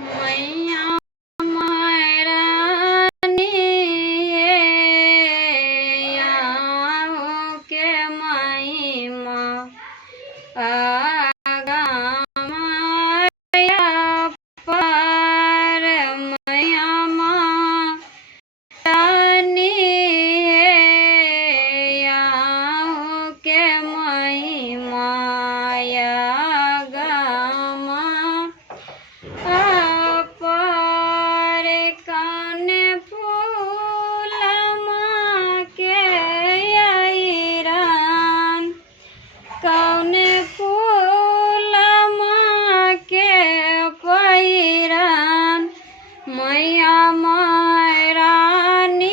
मैया महारानी यहाँ के महिमा आगा माया पर मैया महारानी यहाँ के महिमा पर कौन फूल माँ के अइरान कौन फूल माँ के पैरान मैया महारानी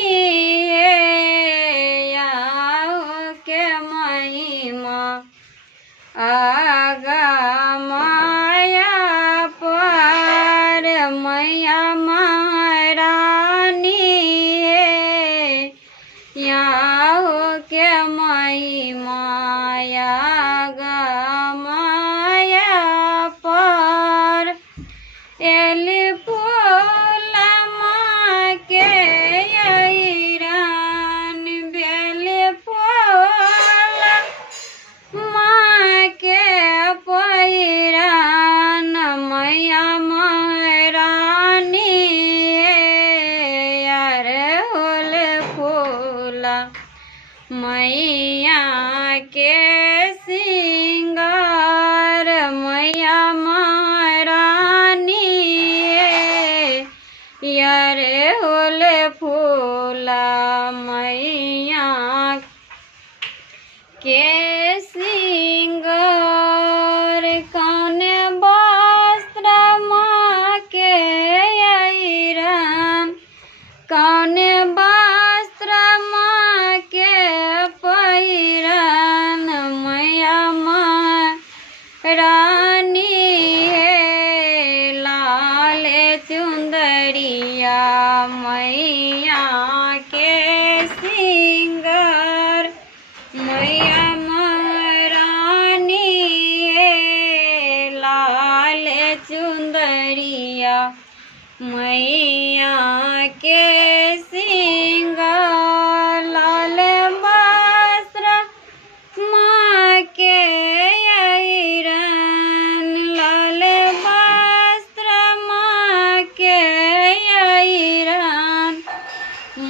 यहाँ के महिमा आगा माया पर मैया महारानी यहाँ के महिमा आगा माया पर एली फूल माँ के अइरान बेली फूल माँ के पैरान मैया महारानी अरे होल फूल मैया के सिंगार मैया महारानी यारे होल फूल मैया के सिंगार कौन वस्त्र माँ के अइरान कौन वस्त्र माँ के पैरान मैया महारानी लाल चुंदरिया मैया के सिंगार मैया महारानी लाल चुंदरिया मैया के सिंगार लाल वस्त्र माँ के अइरान लाल वस्त्र माँ के अइरान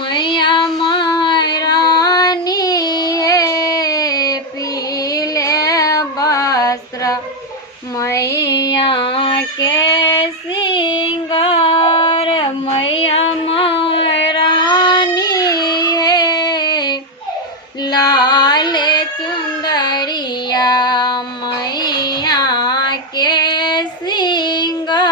मैया महारानी पीले वस्त्र मैया के सिंगार मैया महारानी लाल चुंदरिया मैया के सिंगार